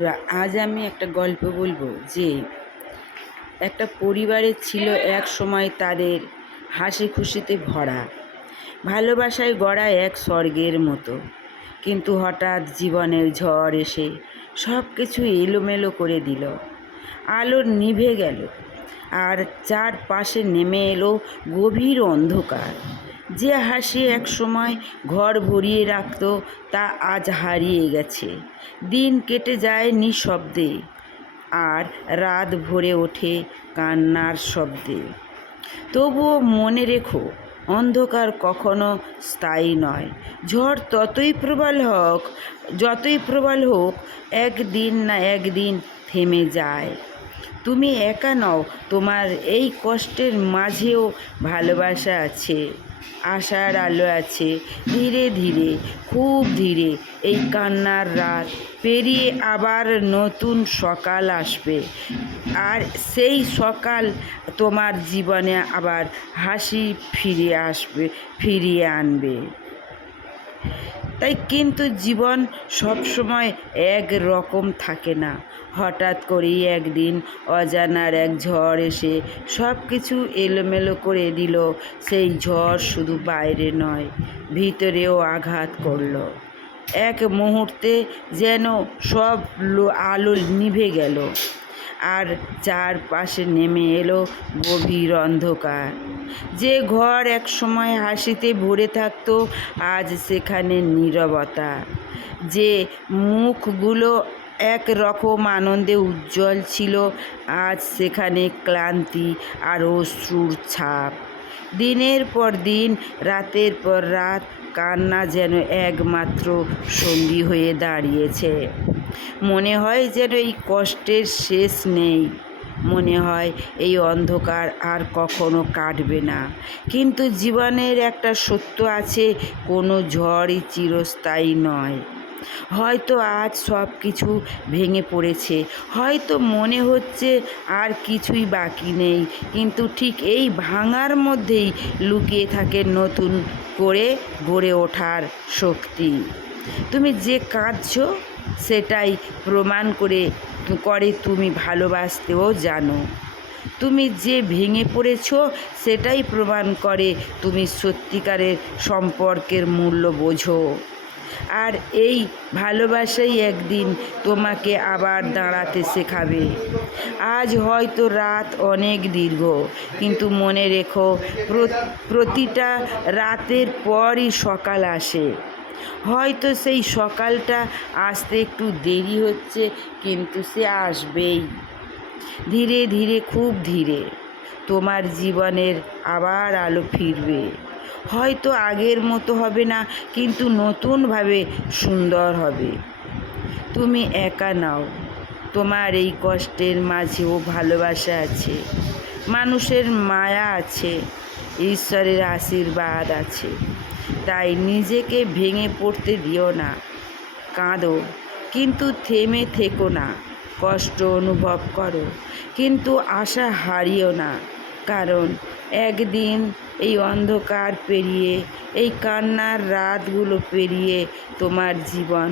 আজ আমি একটা গল্প বলবো যে একটা পরিবারে ছিল এক সময় তাদের হাসি খুশিতে ভরা, ভালোবাসায় গড়া এক স্বর্গের মতো। কিন্তু হঠাৎ জীবনের ঝড় এসে সব কিছু এলোমেলো করে দিল। আলো নিভে গেল আর চারপাশে নেমে এলো গভীর অন্ধকার। যে হাসি এক সময় ঘর ভরিয়ে রাখত তা আজ হারিয়ে গেছে। দিন কেটে যায় নিঃশব্দে আর রাত ভরে ওঠে কান্নার শব্দে। তবুও মনে রেখো, অন্ধকার কখনো স্থায়ী নয়। ঝড় যতই প্রবল হোক, একদিন না একদিন থেমে যায়। তুমি একা নও, তোমার এই কষ্টের মাঝেও ভালোবাসা আছে, আশার আলো আছে। ধীরে ধীরে, খুব ধীরে এই কান্নার রাত পেরিয়ে আবার নতুন সকাল আসবে। আর সেই সকাল তোমার জীবনে আবার হাসি ফিরিয়ে আনবে। তাই কিন্তু জীবন সবসময় এক রকম থাকে না। হঠাৎ করেই একদিন অজানার এক ঝড় এসে সব কিছু এলোমেলো করে দিল। সেই ঝড় শুধু বাইরে নয়, ভিতরেও আঘাত করল। এক মুহূর্তে যেন সব আলো নিভে গেল আর চারপাশে নেমে এলো গভীর অন্ধকার। যে ঘর এক সময় হাসিতে ভরে থাকতো, আজ সেখানে নীরবতা। যে মুখগুলো এক রকম আনন্দে উজ্জ্বল ছিল, আজ সেখানে ক্লান্তি আর অশ্রুর ছাপ। দিনের পর দিন, রাতের পর রাত, কান্না যেন একমাত্র সঙ্গী হয়ে দাঁড়িয়েছে। মনে হয় যেন এই কষ্টের শেষ নেই, মনে হয় এই অন্ধকার আর কখনো কাটবে না। কিন্তু জীবনের একটা সত্য আছে, কোনো ঝড়ই চিরস্থায়ী নয়। হয়তো আজ সব কিছু ভেঙে পড়েছে, হয়তো মনে হচ্ছে আর কিছুই বাকি নেই, কিন্তু ঠিক এই ভাঙার মধ্যেই লুকিয়ে থাকে নতুন করে গড়ে ওঠার শক্তি। তুমি যে কাঁদছো, সেটাই প্রমাণ করে তুমি ভালোবাসতেও জানো। তুমি যে ভেঙে পড়েছো, সেটাই প্রমাণ করে তুমি সত্যিকারের সম্পর্কের মূল্য বোঝো। আর এই ভালোবাসাই একদিন তোমাকে আবার দাঁড়াতে শেখাবে। আজ হয়তো রাত অনেক দীর্ঘ, কিন্তু মনে রেখো, প্রতিটা রাতের পরই সকাল আসে। হয়তো সেই সকালটা আসতে একটু দেরি হচ্ছে, কিন্তু সে আসবেই। ধীরে ধীরে, খুব ধীরে তোমার জীবনের আবার আলো ফিরবে। হয়তো আগের মতো হবে না, কিন্তু নতুনভাবে সুন্দর হবে। তুমি একা নাও, তোমার এই কষ্টের মাঝেও ভালোবাসা আছে, মানুষের মায়া আছে, ঈশ্বরের আশীর্বাদ আছে। তাই নিজেকে ভেঙে পড়তে দিও না। কাঁদো, কিন্তু থেমে থেকো না। কষ্ট অনুভব করো, কিন্তু আশা হারিও না। কারণ একদিন এই অন্ধকার পেরিয়ে, এই কান্নার রাতগুলো পেরিয়ে তোমার জীবন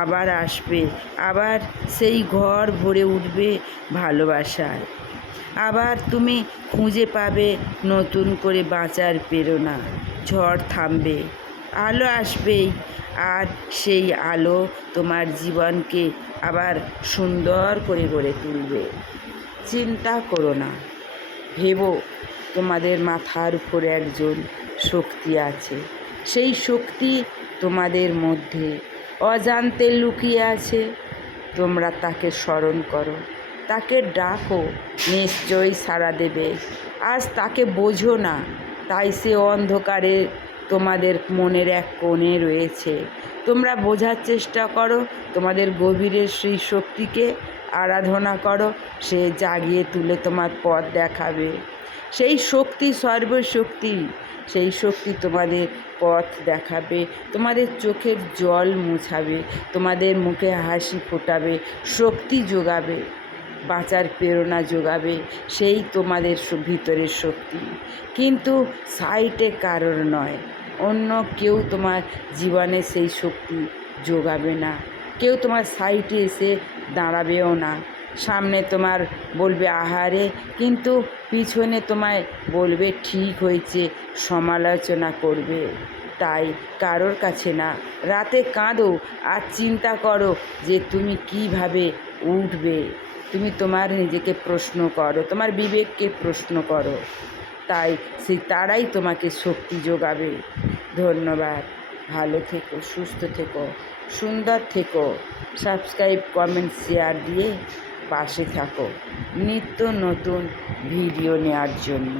আবার আসবে। আবার সেই ঘর ভরে উঠবে ভালোবাসায়। আবার তুমি খুঁজে পাবে নতুন করে বাঁচার প্রেরণা। ঝড় থামবে, আলো আসবেই, আর সেই আলো তোমার জীবনকে আবার সুন্দর করে গড়ে তুলবে। চিন্তা করো না, ভেবো তোমাদের মাথার উপরে একজন শক্তি আছে। সেই শক্তি তোমাদের মধ্যে অজান্তে লুকিয়ে আছে। তোমরা তাকে স্মরণ করো, তাকে ডাকো, নিশ্চয়ই সাড়া দেবে। আজ তাকে বোঝো না, তাই সে অন্ধকারে তোমাদের মনের এক কোণে রয়েছে। তোমরা বোঝার চেষ্টা করো, তোমাদের গভীরের সেই শক্তিকে আরাধনা করো। সে জাগিয়ে তুলে তোমার পথ দেখাবে। সেই শক্তি সর্বশক্তি, সেই শক্তি তোমাদের পথ দেখাবে, তোমাদের চোখের জল মুছাবে, তোমাদের মুখে হাসি ফোটাবে, শক্তি যোগাবে, বাঁচার প্রেরণা যোগাবে। সেই তোমাদের ভিতরের শক্তি। কিন্তু সাইটে কারোর নয়, অন্য কেউ তোমার জীবনে সেই শক্তি যোগাবে না। কেউ তোমার সাইডে এসে দাঁড়াবেও না। সামনে তোমার বলবে আহারে, কিন্তু পিছনে তোমায় বলবে ঠিক হয়েছে, সমালোচনা করবে। তাই কারোর কাছে না, রাতে কাঁদো আর চিন্তা করো যে তুমি কিভাবে উঠবে। তুমি তোমার নিজেকে প্রশ্ন করো, তোমার বিবেককে প্রশ্ন করো, তাই তারাই তোমাকে শক্তি যোগাবে। ধন্যবাদ। ভালো থেকো, সুস্থ থেকো, সুন্দর থেকো। সাবস্ক্রাইব, কমেন্ট, শেয়ার দিয়ে পাশে থাকো নিত্য নতুন ভিডিও নেওয়ার জন্য।